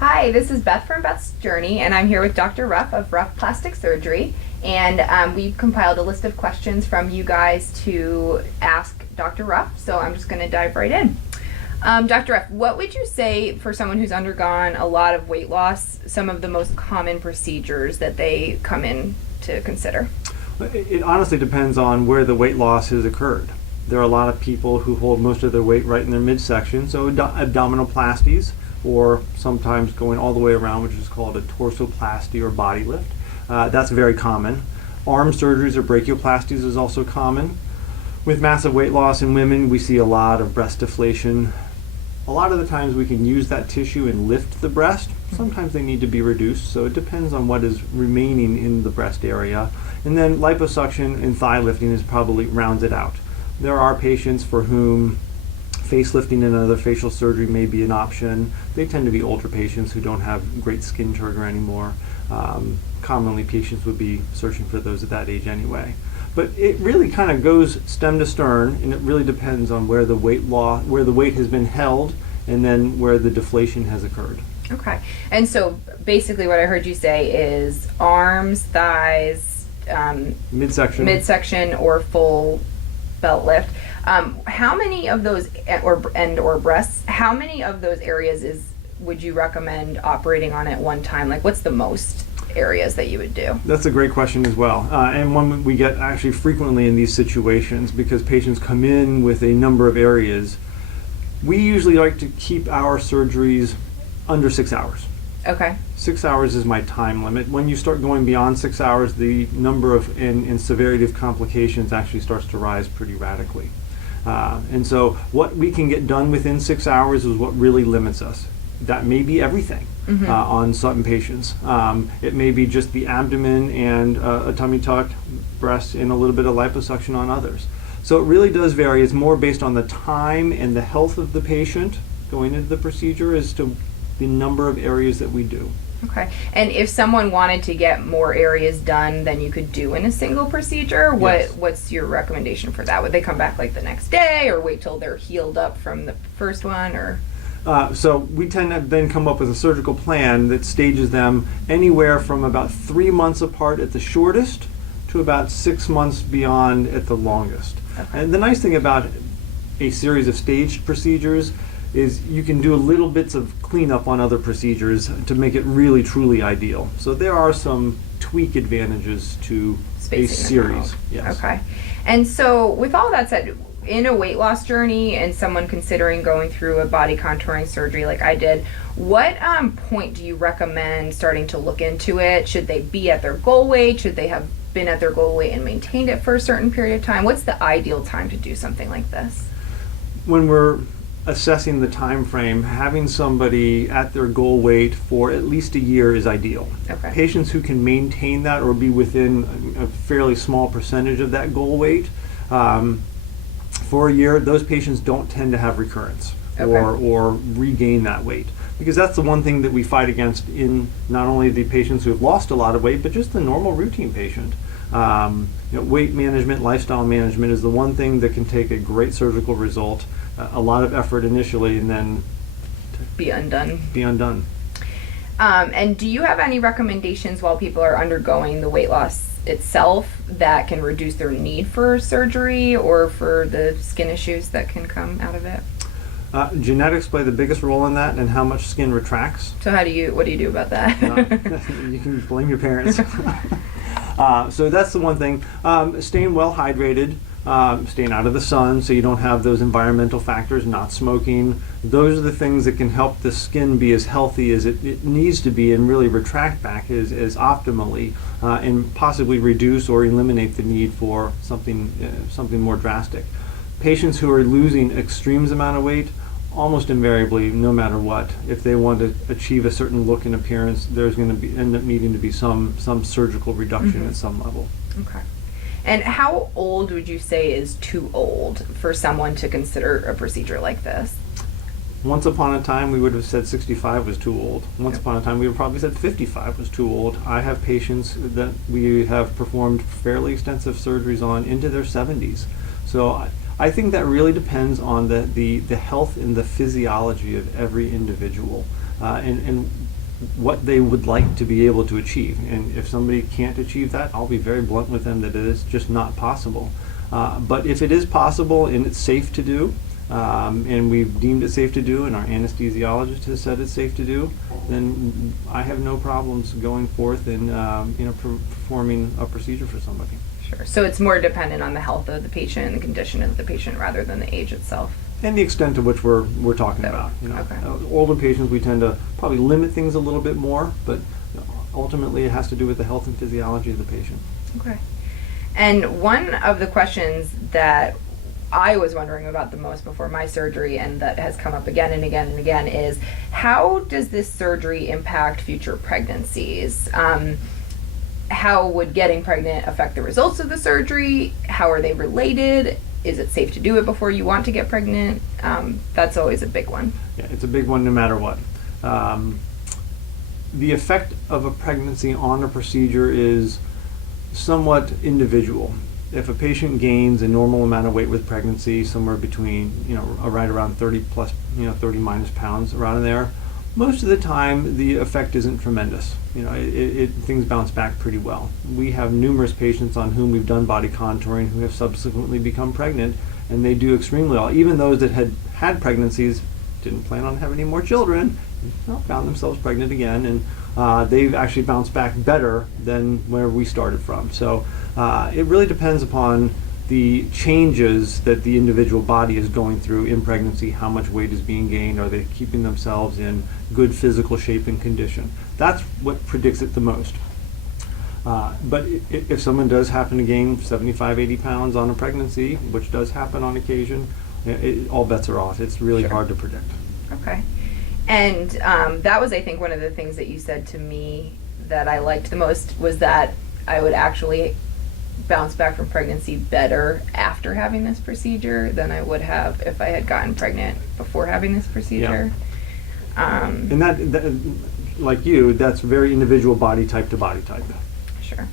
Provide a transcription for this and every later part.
Hi, this is Beth from Beth's Journey, and I'm here with Dr. Ruff of Ruff Plastic Surgery. And we've compiled a list of questions from you guys to ask Dr. Ruff, so I'm just going to dive right in. Dr. Ruff, what would you say for someone who's undergone a lot of weight loss, some of the most common procedures that they come in to consider? It honestly depends on where the weight loss has occurred. There are a lot of people who hold most of their weight right in their midsection, so abdominoplasties, or sometimes going all the way around, which is called a torsoplasty or body lift. That's very common. Arm surgeries or brachioplasties is also common. With massive weight loss in women, we see a lot of breast deflation. A lot of the times we can use that tissue and lift the breast. Sometimes they need to be reduced, so it depends on what is remaining in the breast area. And then liposuction and thigh lifting is probably rounds it out. There are patients for whom facelifting and other facial surgery may be an option. They tend to be older patients who don't have great skin turgor anymore. Commonly patients would be searching for those at that age anyway. But it really kind of goes stem to stern, and it really depends on where the weight has been held and then where the deflation has occurred. Okay. And so basically what I heard you say is arms, thighs, midsection or full belt lift. How many of those, or breasts, how many of those areas would you recommend operating on at one time? Like, what's the most areas that you would do? That's a great question as well, and one we get actually frequently in these situations because patients come in with a number of areas. We usually like to keep our surgeries under 6 hours. Okay. 6 hours is my time limit. When you start going beyond 6 hours, the number of and severity of complications actually starts to rise pretty radically. And so what we can get done within 6 hours is what really limits us. That may be everything on some patients. It may be just the abdomen and a tummy tuck, breasts, and a little bit of liposuction on others. So it really does vary. It's more based on the time and the health of the patient going into the procedure as to the number of areas that we do. Okay. And if someone wanted to get more areas done than you could do in a single procedure, what's your recommendation for that? Would they come back like the next day or wait till they're healed up from the first one, or? So we tend to then come up with a surgical plan that stages them anywhere from about 3 months apart at the shortest to about 6 months beyond at the longest. Okay. And the nice thing about a series of staged procedures is you can do little bits of cleanup on other procedures to make it really truly ideal. So there are some tweak advantages to a series. Yes. Okay. And so with all that said, in a weight loss journey and someone considering going through a body contouring surgery like I did, what point do you recommend starting to look into it? Should they be at their goal weight? Should they have been at their goal weight and maintained it for a certain period of time? What's the ideal time to do something like this? When we're assessing the time frame, having somebody at their goal weight for at least a year is ideal. Okay. Patients who can maintain that or be within a fairly small percentage of that goal weight for a year, those patients don't tend to have recurrence. Okay. or regain that weight, because that's the one thing that we fight against in not only the patients who have lost a lot of weight, but just the normal routine patient. Weight management, lifestyle management is the one thing that can take a great surgical result, a lot of effort initially, and then be undone. And do you have any recommendations while people are undergoing the weight loss itself that can reduce their need for surgery or for the skin issues that can come out of it? Genetics play the biggest role in that, and how much skin retracts. So what do you do about that? You can blame your parents. So that's the one thing. Staying well hydrated, staying out of the sun so you don't have those environmental factors, not smoking. Those are the things that can help the skin be as healthy as it needs to be and really retract back as optimally, and possibly reduce or eliminate the need for something more drastic. Patients who are losing extremes amount of weight, almost invariably, no matter what, if they want to achieve a certain look and appearance, there's going to end up needing to be some surgical reduction at some level. Okay. And how old would you say is too old for someone to consider a procedure like this? Once upon a time, we would have said 65 was too old. Once upon a time, we would probably said 55 was too old. I have patients that we have performed fairly extensive surgeries on into their 70s. So I think that really depends on the health and the physiology of every individual. And what they would like to be able to achieve. And if somebody can't achieve that, I'll be very blunt with them that it is just not possible. But if it is possible and it's safe to do, and we've deemed it safe to do, and our anesthesiologist has said it's safe to do, then I have no problems going forth and performing a procedure for somebody. Sure. So it's more dependent on the health of the patient and the condition of the patient rather than the age itself. And the extent to which we're talking about. Okay. Older patients, we tend to probably limit things a little bit more, but ultimately it has to do with the health and physiology of the patient. Okay. And one of the questions that I was wondering about the most before my surgery, and that has come up again and again and again, is how does this surgery impact future pregnancies? How would getting pregnant affect the results of the surgery? How are they related? Is it safe to do it before you want to get pregnant? That's always a big one. Yeah, it's a big one no matter what. The effect of a pregnancy on a procedure is somewhat individual. If a patient gains a normal amount of weight with pregnancy, somewhere between, right around 30 plus, 30 minus pounds, around in there, most of the time the effect isn't tremendous. Things bounce back pretty well. We have numerous patients on whom we've done body contouring who have subsequently become pregnant, and they do extremely well. Even those that had pregnancies, didn't plan on having any more children, found themselves pregnant again, and they've actually bounced back better than where we started from. So it really depends upon the changes that the individual body is going through in pregnancy, how much weight is being gained, are they keeping themselves in good physical shape and condition. That's what predicts it the most. But if someone does happen to gain 75, 80 pounds on a pregnancy, which does happen on occasion, all bets are off. It's really hard to predict. Okay. And that was, I think, one of the things that you said to me that I liked the most was that I would actually bounce back from pregnancy better after having this procedure than I would have if I had gotten pregnant before having this procedure. Yeah. And that, like you, that's very individual body type to body type. Sure.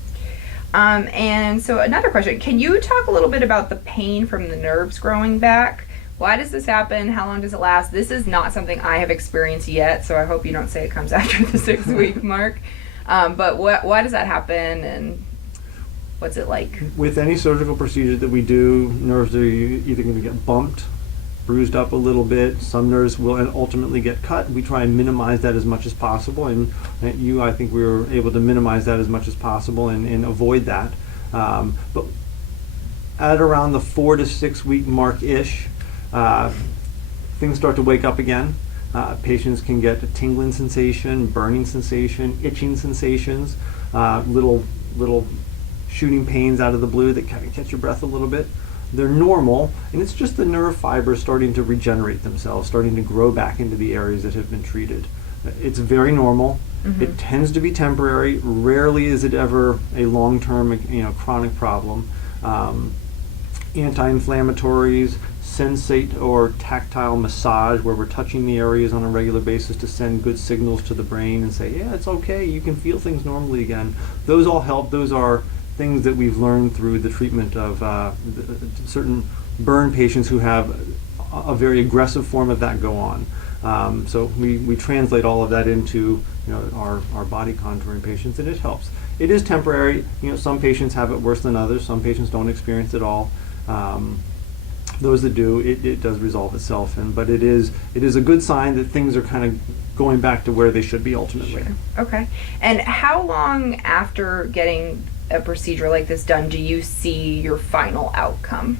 And so another question, can you talk a little bit about the pain from the nerves growing back? Why does this happen? How long does it last? This is not something I have experienced yet, so I hope you don't say it comes after the 6-week mark. But why does that happen, and what's it like? With any surgical procedure that we do, nerves are either going to get bumped, bruised up a little bit. Some nerves will ultimately get cut. We try and minimize that as much as possible, and I think we were able to minimize that as much as possible and avoid that. But at around the 4 to 6 week mark-ish, things start to wake up again. Patients can get a tingling sensation, burning sensation, itching sensations, little shooting pains out of the blue that kind of catch your breath a little bit. They're normal, and it's just the nerve fibers starting to regenerate themselves, starting to grow back into the areas that have been treated. It's very normal. Mm-hmm. It tends to be temporary. Rarely is it ever a long-term, chronic problem. Anti-inflammatories, sensate or tactile massage, where we're touching the areas on a regular basis to send good signals to the brain and say, yeah, it's okay, you can feel things normally again. Those all help. Those are things that we've learned through the treatment of certain burn patients who have a very aggressive form of that go on. So we translate all of that into our body contouring patients, and it helps. It is temporary. Some patients have it worse than others. Some patients don't experience it at all. Those that do, it does resolve itself, but it is a good sign that things are kind of going back to where they should be ultimately. Sure. Okay. And how long after getting a procedure like this done do you see your final outcome?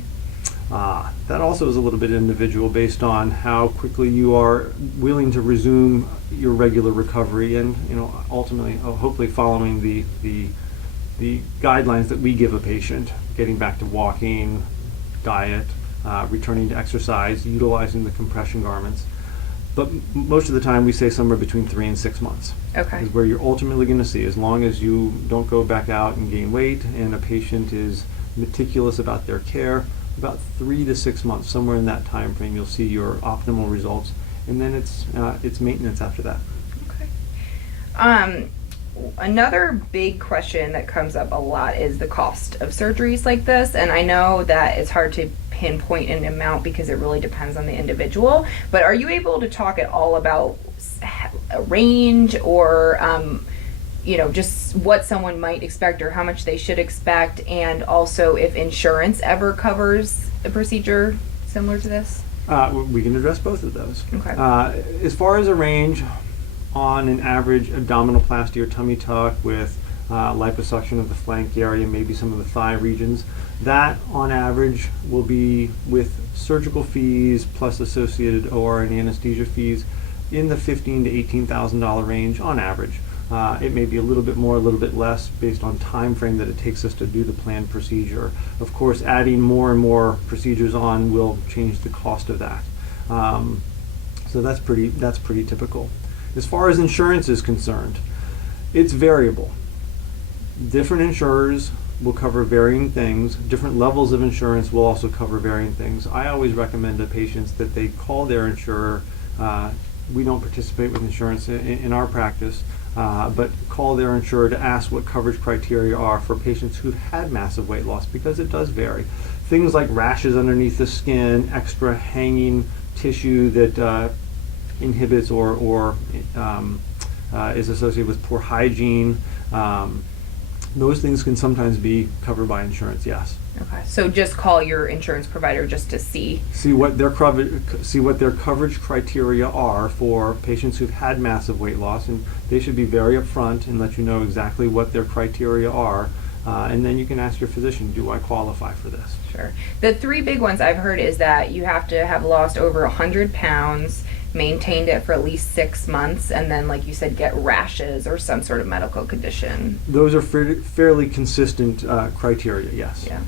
That also is a little bit individual based on how quickly you are willing to resume your regular recovery, and ultimately, hopefully following the guidelines that we give a patient, getting back to walking, diet, returning to exercise, utilizing the compression garments. But most of the time we say somewhere between 3 and 6 months. Okay. Is where you're ultimately going to see, as long as you don't go back out and gain weight and a patient is meticulous about their care, about 3 to 6 months, somewhere in that time frame, you'll see your optimal results, and then it's maintenance after that. Okay. Another big question that comes up a lot is the cost of surgeries like this, and I know that it's hard to pinpoint an amount because it really depends on the individual, but are you able to talk at all about a range or just what someone might expect or how much they should expect, and also if insurance ever covers a procedure similar to this? We can address both of those. Okay. As far as a range, on an average abdominoplasty or tummy tuck with liposuction of the flank area, maybe some of the thigh regions, that on average will be with surgical fees plus associated OR and anesthesia fees in the $15,000 to $18,000 range on average. It may be a little bit more, a little bit less based on time frame that it takes us to do the planned procedure. Of course, adding more and more procedures on will change the cost of that. So that's pretty typical. As far as insurance is concerned, it's variable. Different insurers will cover varying things. Different levels of insurance will also cover varying things. I always recommend to patients that they call their insurer. We don't participate with insurance in our practice, but call their insurer to ask what coverage criteria are for patients who've had massive weight loss, because it does vary. Things like rashes underneath the skin, extra hanging tissue that inhibits or is associated with poor hygiene. Those things can sometimes be covered by insurance, yes. Okay, so just call your insurance provider just to see what their coverage criteria are for patients who've had massive weight loss, and they should be very upfront and let you know exactly what their criteria are, and then you can ask your physician, do I qualify for this? Sure. The three big ones I've heard is that you have to have lost over 100 pounds, maintained it for at least 6 months, and then, like you said, get rashes or some sort of medical condition. Those are fairly consistent criteria, yes. Yeah.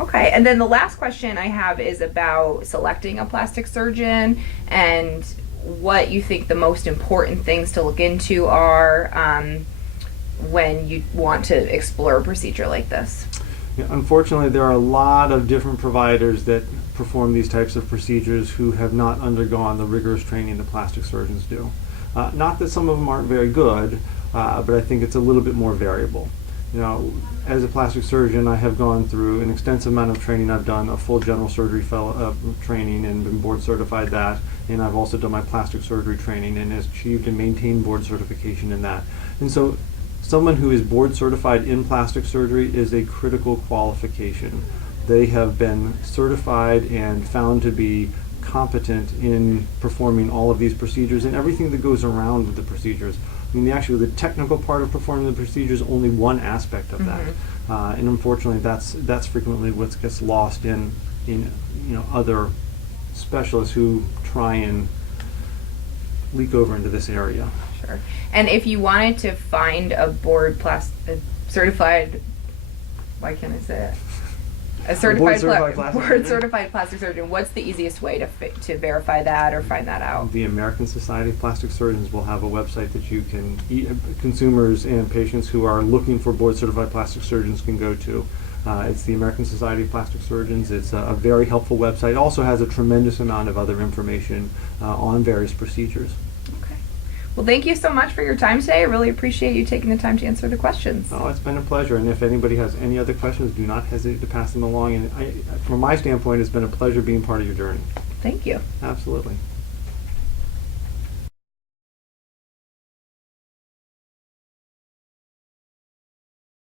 Okay, and then the last question I have is about selecting a plastic surgeon and what you think the most important things to look into are when you want to explore a procedure like this. Yeah, unfortunately, there are a lot of different providers that perform these types of procedures who have not undergone the rigorous training that plastic surgeons do. Not that some of them aren't very good, but I think it's a little bit more variable. As a plastic surgeon, I have gone through an extensive amount of training. I've done a full general surgery fellow training and been board certified that, and I've also done my plastic surgery training and achieved and maintained board certification in that. And so someone who is board certified in plastic surgery is a critical qualification. They have been certified and found to be competent in performing all of these procedures and everything that goes around with the procedures. I mean, the technical part of performing the procedure is only one aspect of that, and unfortunately, that's frequently what gets lost in other specialists who try and leak over into this area. Sure. And if you wanted to find a certified, why can't I say it? A certified board-certified plastic surgeon, what's the easiest way to verify that or find that out? The American Society of Plastic Surgeons will have a website that you can, consumers and patients who are looking for board-certified plastic surgeons can go to. It's the American Society of Plastic Surgeons. It's a very helpful website. It also has a tremendous amount of other information on various procedures. Well, thank you so much for your time today. I really appreciate you taking the time to answer the questions. Oh, it's been a pleasure. And if anybody has any other questions, do not hesitate to pass them along. And from my standpoint, it's been a pleasure being part of your journey. Thank you. Absolutely.